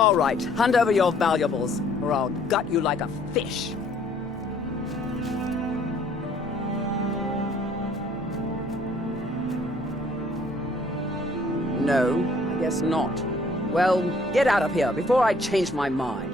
All right, hand over your valuables, or I'll gut you like a fish. No, I guess not. Well, get out of here before I change my mind.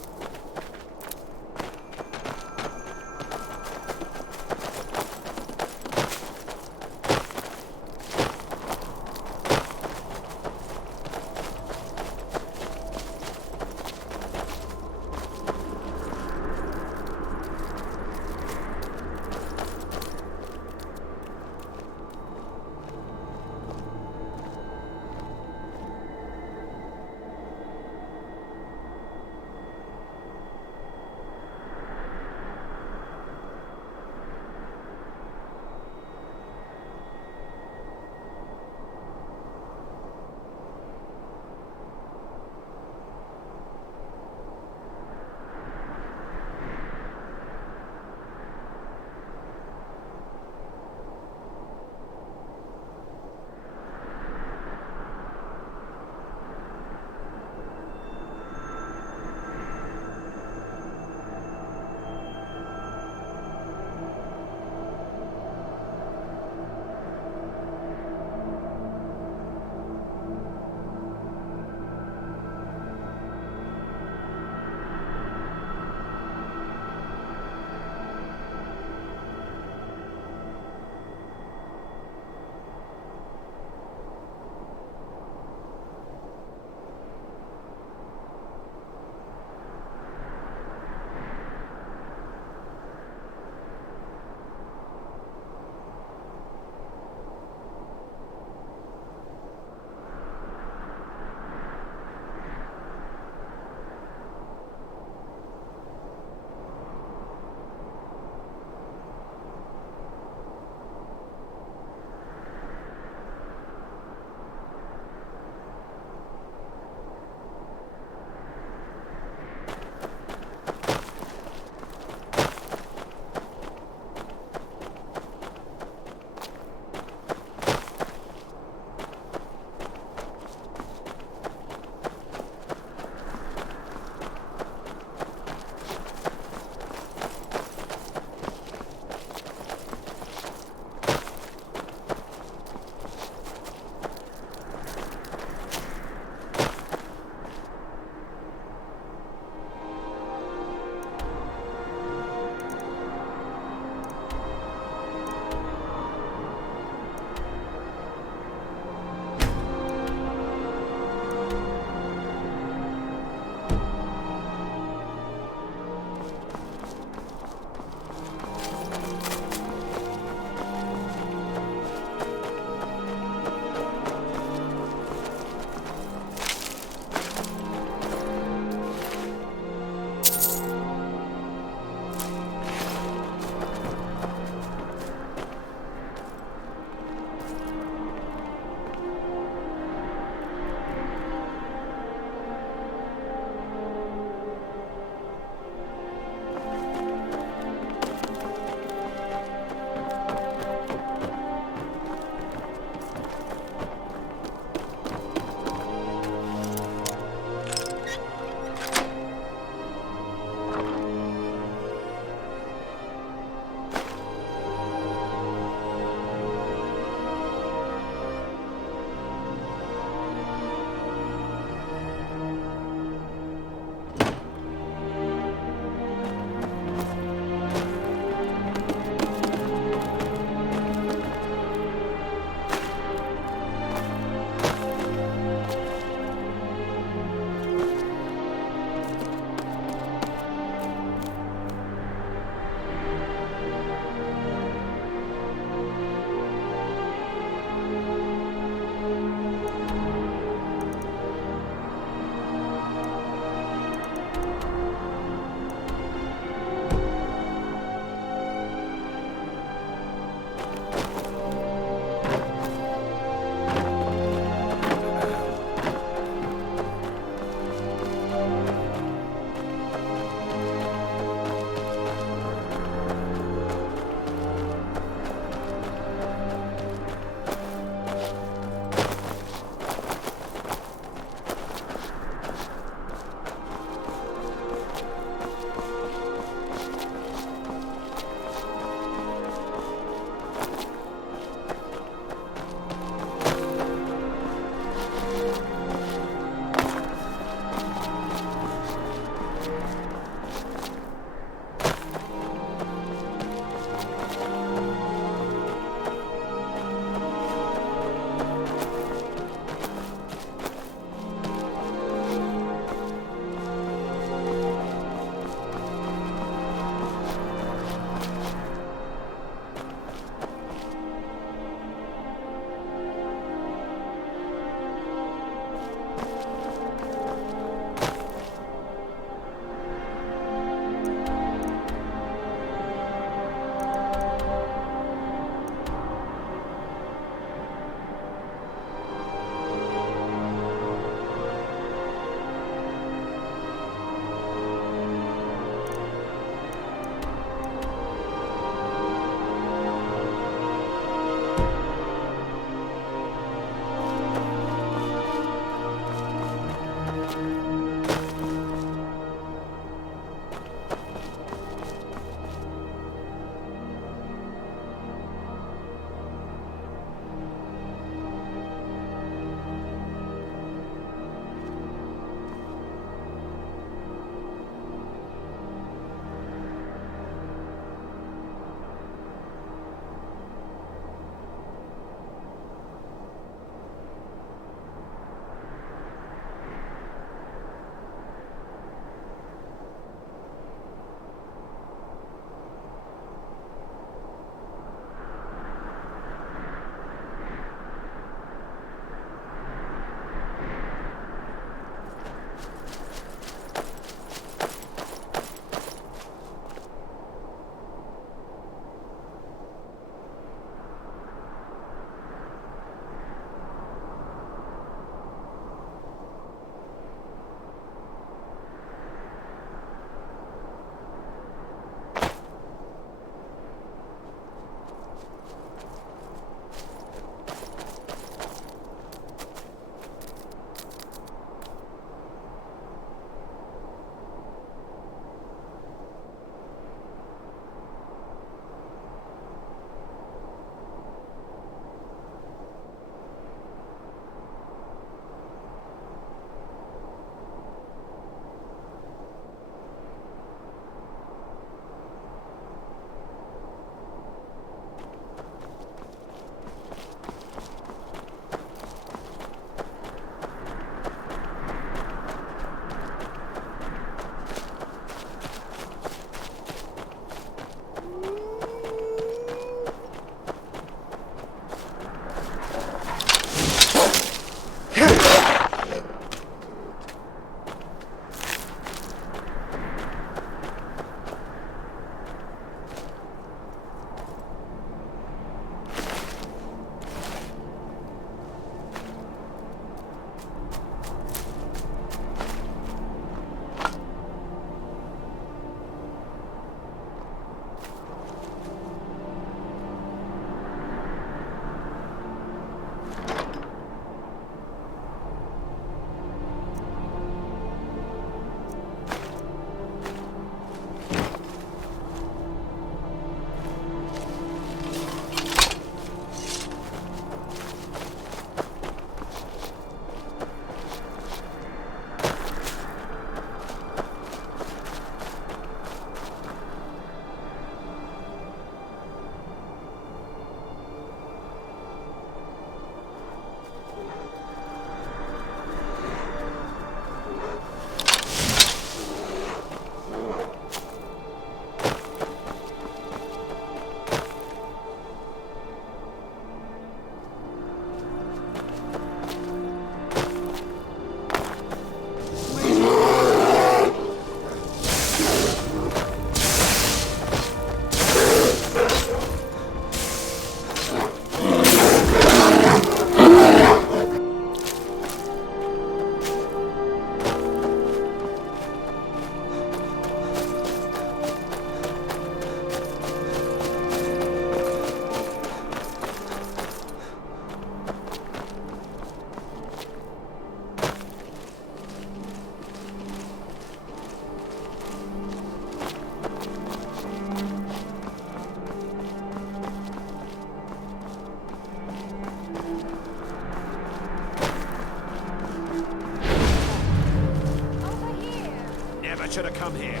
never should have come here.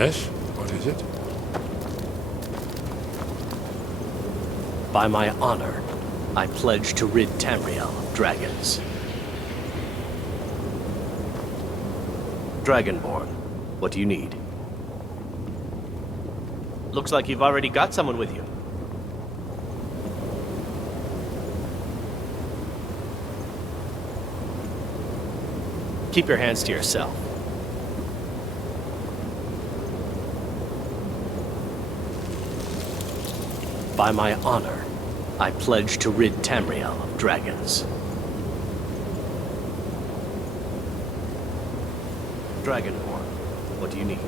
Yes? What is it? By my honor, I pledge to rid Tamriel of dragons. Dragonborn, what do you need? Looks like you've already got someone with you. Keep your hands to yourself. By my honor, I pledge to rid Tamriel of dragons. Dragonborn, what do you need?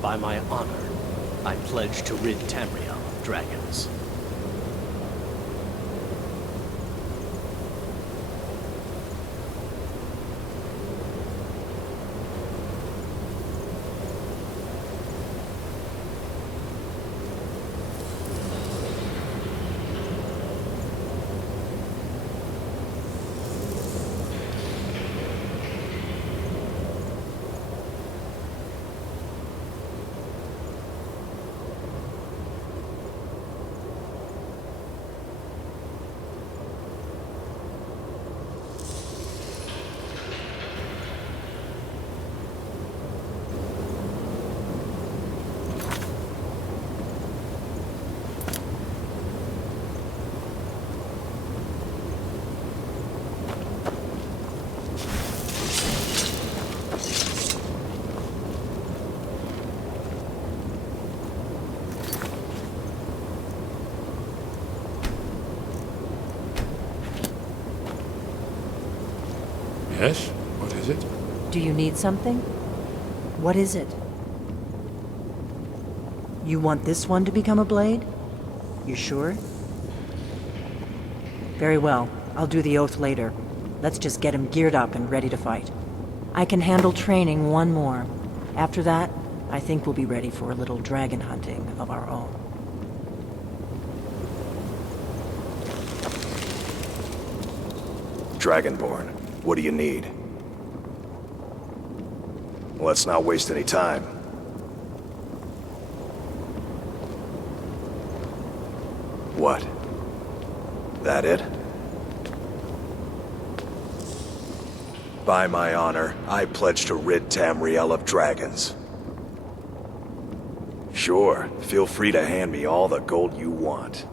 By my honor, I pledge to rid Tamriel of dragons. Yes? What is it? Do you need something? What is it? You want this one to become a blade? You sure? Very well. I'll do the oath later. Let's just get him geared up and ready to fight. I can handle training one more. After that, I think we'll be ready for a little dragon hunting of our own. Dragonborn, what do you need? Let's not waste any time. What? That it? By my honor, I pledge to rid Tamriel of dragons. Sure, feel free to hand me all the gold you want.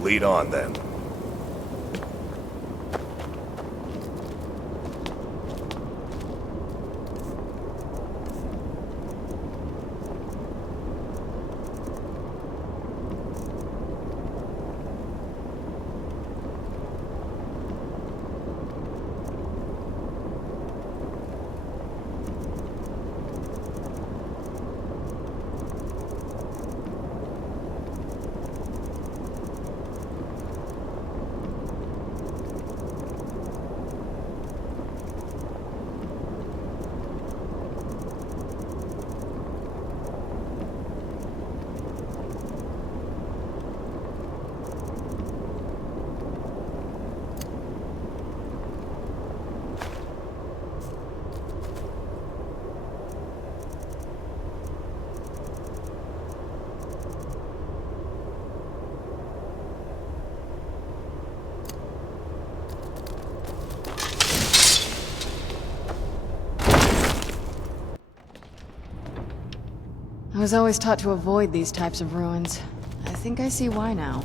Lead on, then. I was always taught to avoid these types of ruins. I think I see why now.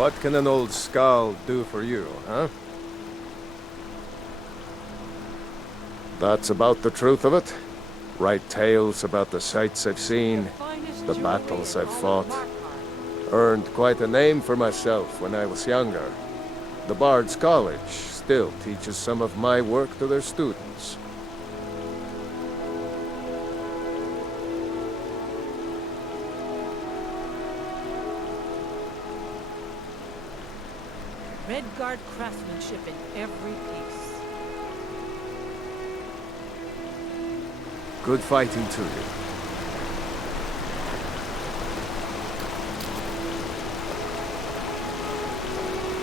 What can an old skull do for you, huh? That's about the truth of it. Write tales about the sights I've seen, the battles I've fought. Earned quite a name for myself when I was younger. The Bard's College still teaches some of my work to their students. Redguard craftsmanship in every piece. Good fighting to you.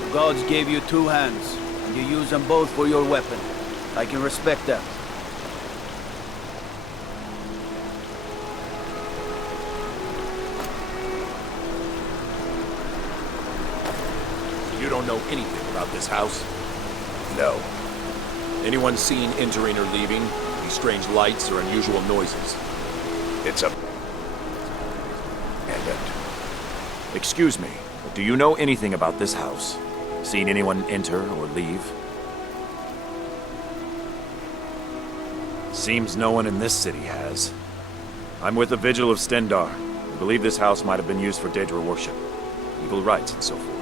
The gods gave you two hands, and you use them both for your weapon. I can respect that. You don't know anything about this house? No. Anyone seen entering or leaving? Any strange lights or unusual noises? It's a... Excuse me, but do you know anything about this house? Seen anyone enter or leave? Seems no one in this city has. I'm with the Vigil of Stendar. We believe this house might have been used for Daedra worship, evil rites and so forth.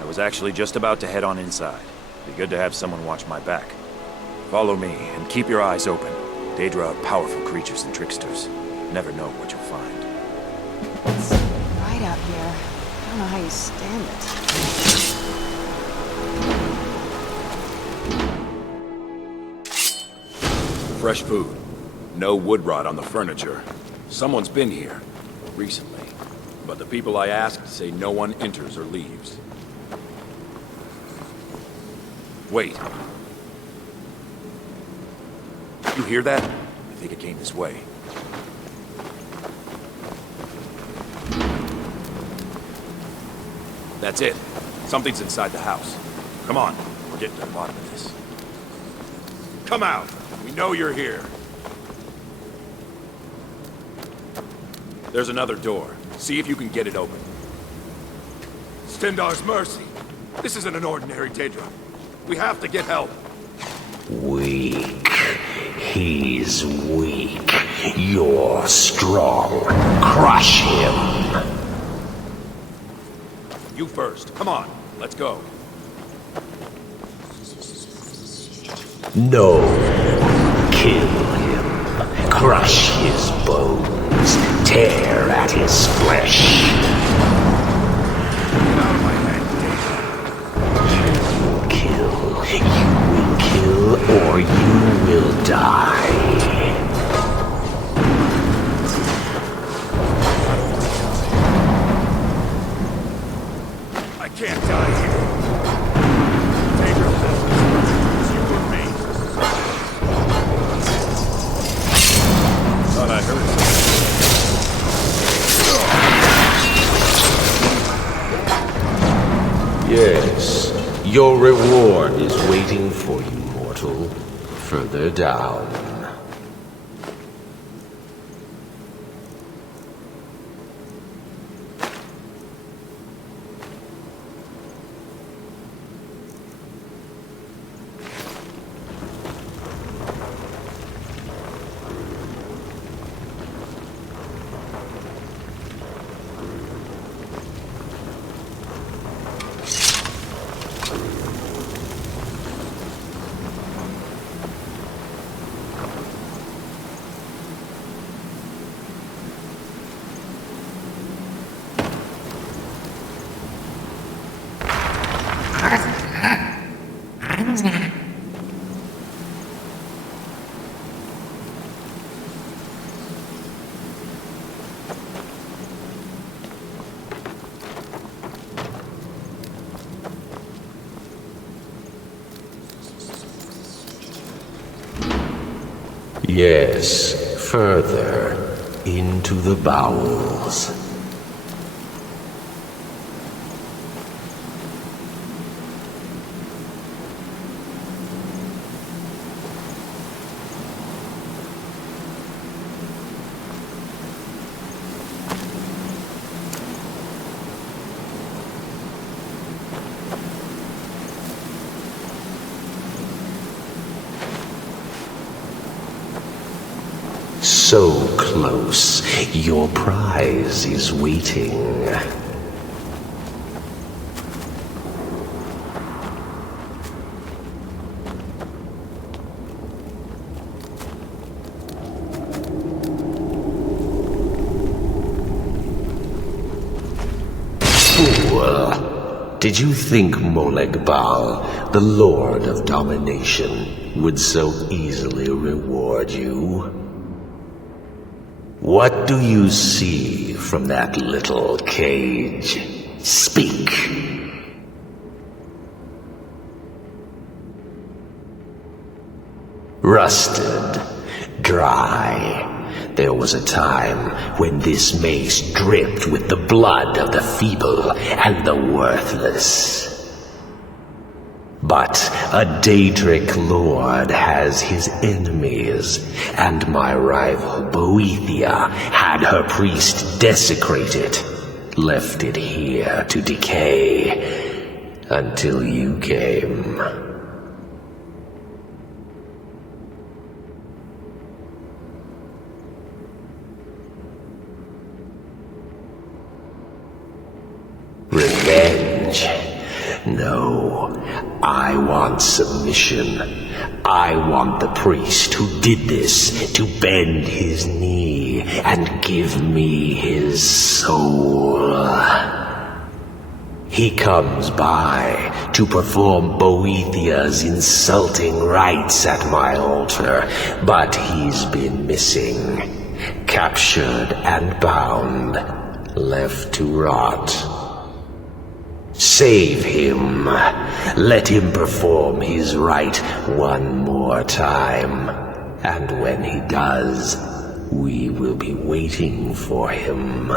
I was actually just about to head on inside. Be good to have someone watch my back. Follow me, and keep your eyes open. Daedra are powerful creatures and tricksters. Never know what you'll find. It's right out here. I don't know how you stand it. Fresh food. No wood rot on the furniture. Someone's been here. Recently. But the people I asked say no one enters or leaves. Wait. You hear that? I think it came this way. That's it. Something's inside the house. Come on. We're getting to the bottom of this. Come out! We know you're here. There's another door. See if you can get it open. Stendar's mercy. This isn't an ordinary Daedra. We have to get help. Weak. He's weak. You're strong. Crush him. You first. Come on. Let's go. No. Kill him. Crush his bones. Tear at his flesh. Get out of my head, You will kill or you will die. I can't die here. Daedra says it's you or me. Thought I heard something. Yes, your reward is waiting for you, mortal. Further down. Yes, further into the bowels. so close. Your prize is waiting. Fool! Did you think Molegbal, the Lord of Domination, would so easily reward you? What do you see from that little cage? Speak! Rusted, dry. There was a time when this mace dripped with the blood of the feeble and the worthless. But a Daedric lord has his enemies, and my rival Boethia had her priest desecrated, left it here to decay, until you came. Revenge? No, I want submission. I want the priest who did this to bend his knee and give me his soul. He comes by to perform Boethia's insulting rites at my altar, but he's been missing, captured and bound, left to rot. Save him. Let him perform his rite one more time. And when he does, we will be waiting for him.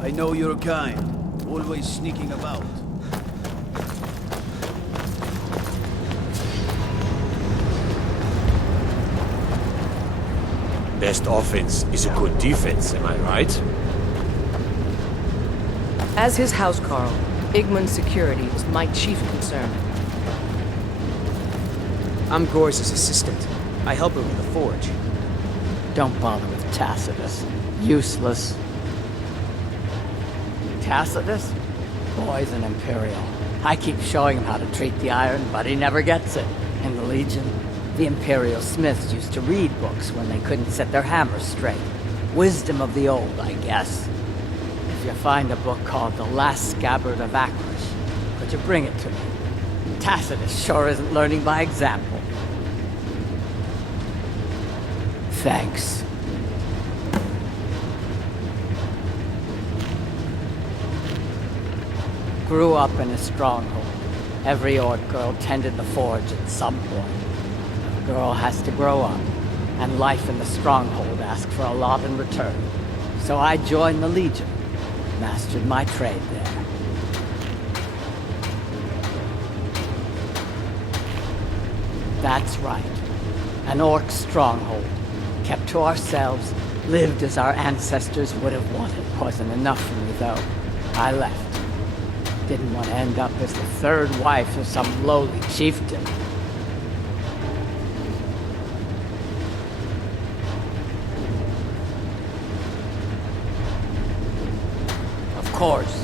I know your kind, always sneaking about. Best offense is a good defense, am I right? As his housecarl, Igman's security was my chief concern. I'm Gor's assistant. I help her with the forge. Don't bother with Tacitus. Useless. Tacitus? Boy's an Imperial. I keep showing him how to treat the iron, but he never gets it. In the Legion, the Imperial smiths used to read books when they couldn't set their hammers straight. Wisdom of the old, I guess. If you find a book called The Last Scabbard of Akrish, could you bring it to me? Tacitus sure isn't learning by example. Thanks. Grew up in a stronghold. Every Ord girl tended the forge at some point. A girl has to grow up. and life in the Stronghold asked for a lot in return. So I joined the Legion, mastered my trade there. That's right. An orc stronghold. Kept to ourselves, lived as our ancestors would have wanted. Wasn't enough for me, though. I left. Didn't want to end up as the third wife of some lowly chieftain. Of course.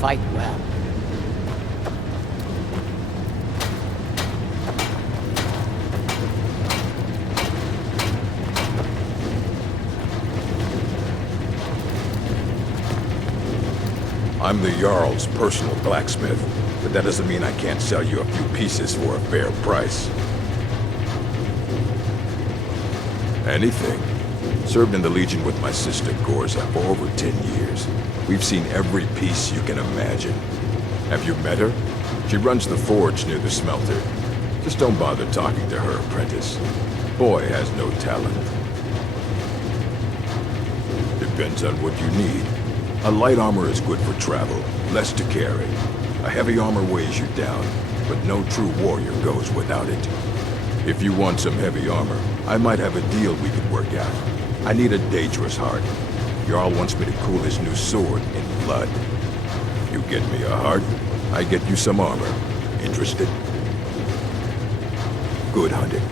Fight well. I'm the Jarl's personal blacksmith, but that doesn't mean I can't sell you a few pieces for a fair price. Anything. Served in the Legion with my sister Gorza for over 10 years. We've seen every piece you can imagine. Have you met her? She runs the forge near the smelter. Just don't bother talking to her, apprentice. Boy has no talent. Depends on what you need. A light armor is good for travel, less to carry. A heavy armor weighs you down, but no true warrior goes without it. If you want some heavy armor, I might have a deal we could work out. I need a Daedra's heart. Jarl wants me to cool his new sword in blood. You get me a heart, I get you some armor. Interested? Good hunting.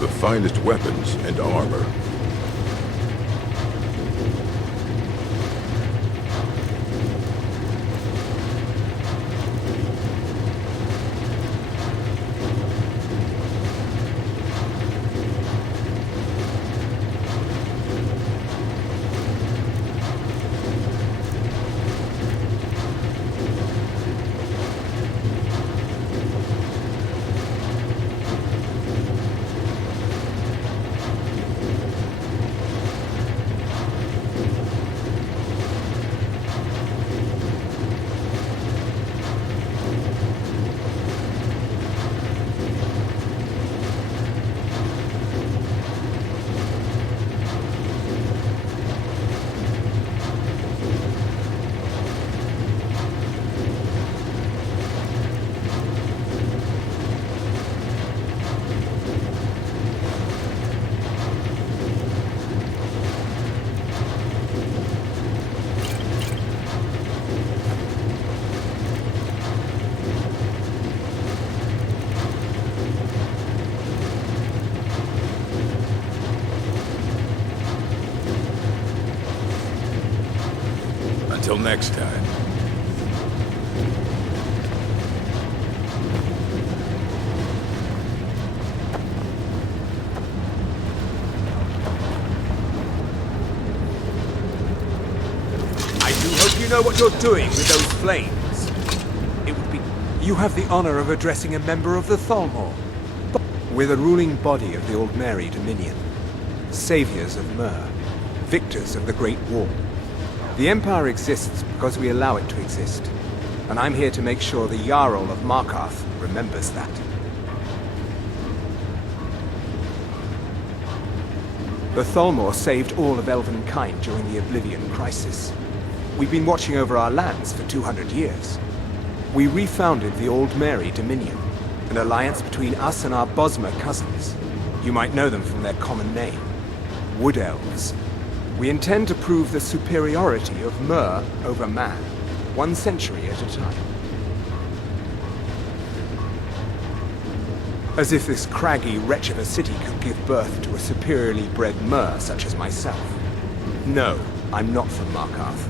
The finest weapons and armor. Until next time. I do hope you know what you're doing with those flames. It would be... You have the honor of addressing a member of the Thalmor. We're the ruling body of the Old Mary Dominion. Saviors of Myr. Victors of the Great War. The Empire exists because we allow it to exist. And I'm here to make sure the Jarl of Markarth remembers that. The Thalmor saved all of Elvenkind during the Oblivion Crisis. We've been watching over our lands for 200 years. We refounded the Old Mary Dominion, an alliance between us and our Bosmer cousins. You might know them from their common name, Wood Elves. We intend to prove the superiority of Myr over man, 1 century at a time. As if this craggy wretch of a city could give birth to a superiorly bred Myr such as myself. No, I'm not from Markarth.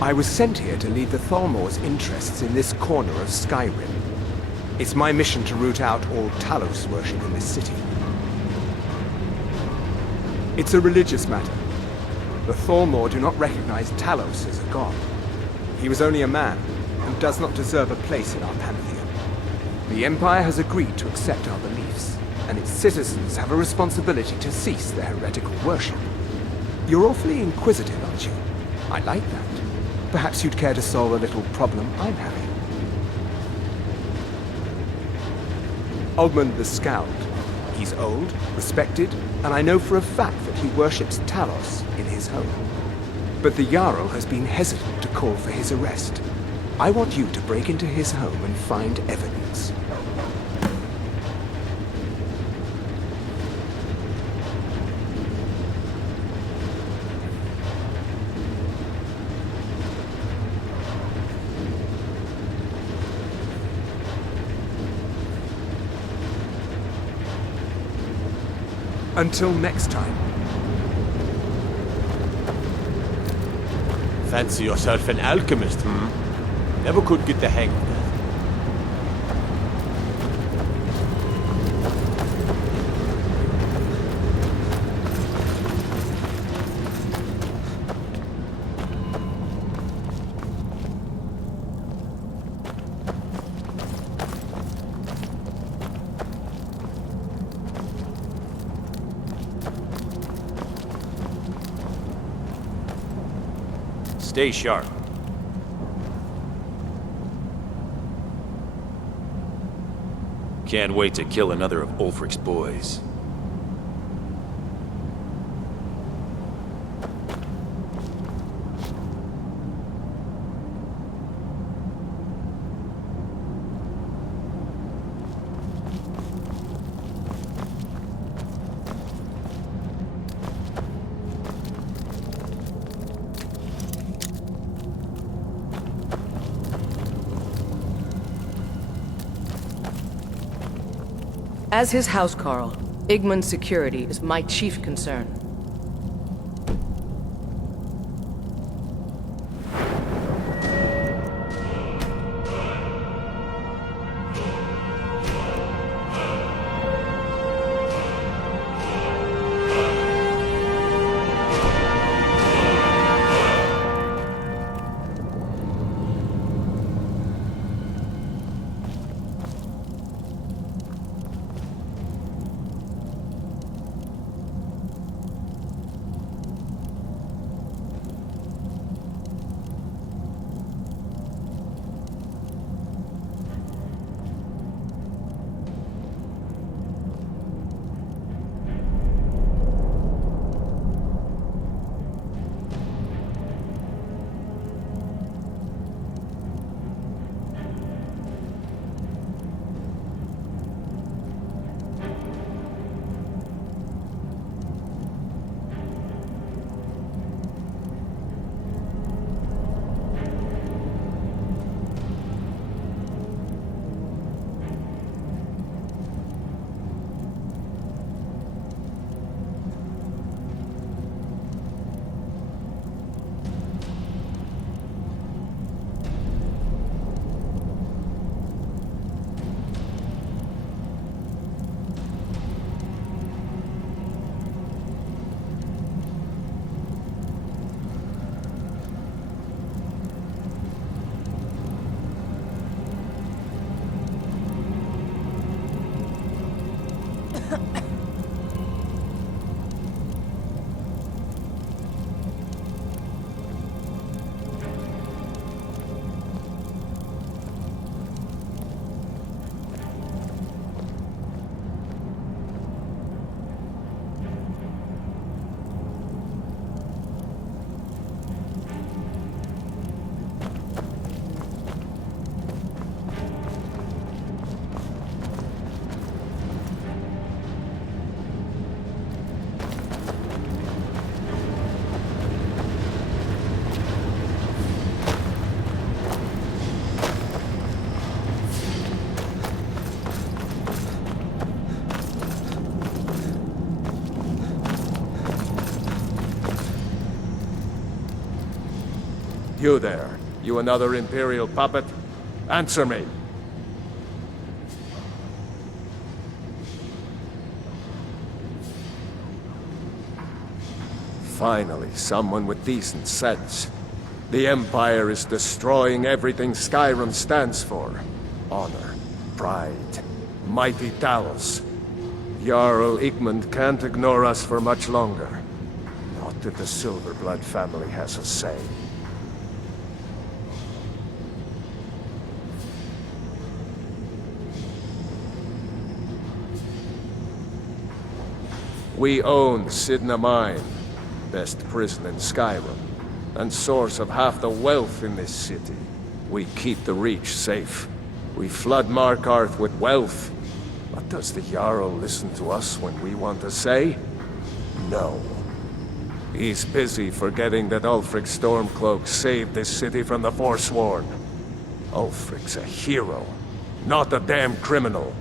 I was sent here to lead the Thalmor's interests in this corner of Skyrim. It's my mission to root out all Talos worship in this city. It's a religious matter. The Thalmor do not recognize Talos as a god. He was only a man, and does not deserve a place in our pantheon. The Empire has agreed to accept our beliefs, and its citizens have a responsibility to cease their heretical worship. You're awfully inquisitive, aren't you? I like that. Perhaps you'd care to solve a little problem I'm having. Ogmund the Scowled. He's old, respected, and I know for a fact that he worships Talos in his home. But the Jarl has been hesitant to call for his arrest. I want you to break into his home and find evidence. Until next time. Fancy yourself an alchemist, hmm? Never could get the hang of that. Stay sharp. Can't wait to kill another of Ulfric's boys. As his housecarl, Igmund's security is my chief concern. You there. You another Imperial puppet? Answer me. Finally, someone with decent sense. The Empire is destroying everything Skyrim stands for. Honor, pride, mighty Talos. Jarl Igmund can't ignore us for much longer. Not if the Silverblood family has a say. We own Sidna Mine, best prison in Skyrim, and source of half the wealth in this city. We keep the Reach safe. We flood Markarth with wealth. But does the Jarl listen to us when we want to say? No. He's busy forgetting that Ulfric Stormcloak saved this city from the Forsworn. Ulfric's a hero, not a damn criminal.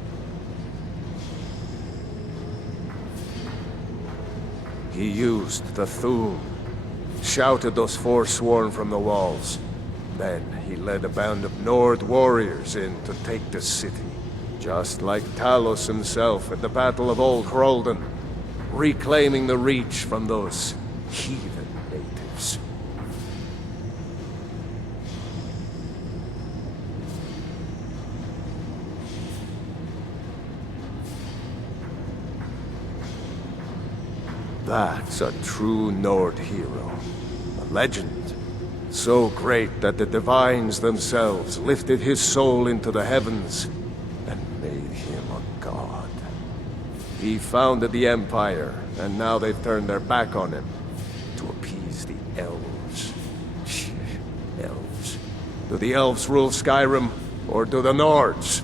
He used the Thun, shouted those Forsworn from the walls. Then he led a band of Nord warriors in to take the city. Just like Talos himself at the Battle of Old Hroldan, reclaiming the Reach from those heathen natives. That's a true Nord hero. A legend. So great that the Divines themselves lifted his soul into the heavens and made him a god. He founded the Empire, and now they've turned their back on him to appease the elves. Elves. Do the elves rule Skyrim, or do the Nords?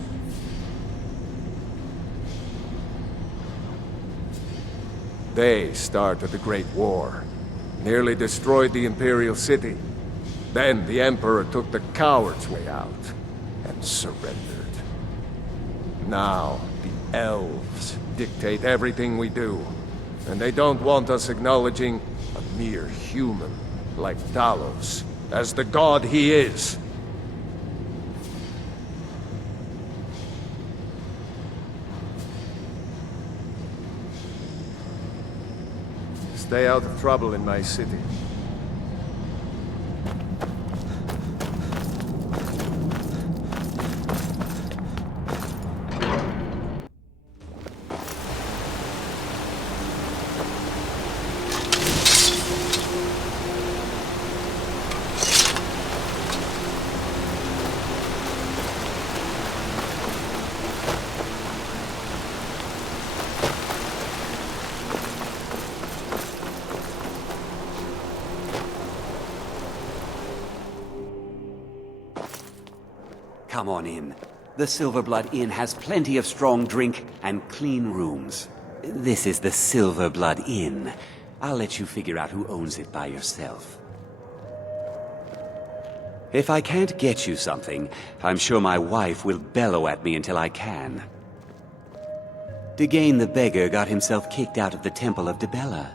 They started the Great War, nearly destroyed the Imperial City. Then the Emperor took the coward's way out and surrendered. Now, the elves dictate everything we do, and they don't want us acknowledging a mere human like Talos as the god he is. Stay out of trouble in my city. Come on in. The Silverblood Inn has plenty of strong drink and clean rooms. This is the Silverblood Inn. I'll let you figure out who owns it by yourself. If I can't get you something, I'm sure my wife will bellow at me until I can. Degane the Beggar got himself kicked out of the Temple of Dibella.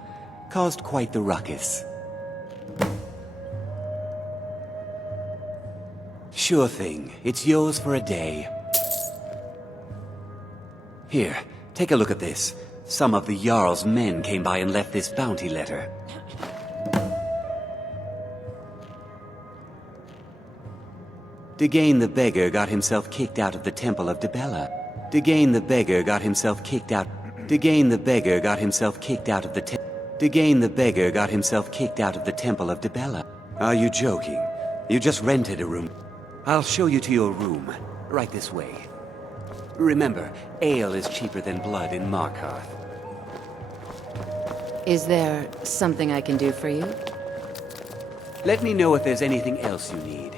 Caused quite the ruckus. Sure thing. It's yours for a day. Here, take a look at this. Some of the Jarl's men came by and left this bounty letter. Degane the Beggar got himself kicked out of the Temple of Dibella. Degane the Beggar got himself kicked out. Degane the Beggar got himself kicked out of the Degane the Beggar got himself kicked out of the Temple of Dibella. Are you joking? You just rented a room. I'll show you to your room. Right this way. Remember, ale is cheaper than blood in Markarth. Is there something I can do for you? Let me know if there's anything else you need.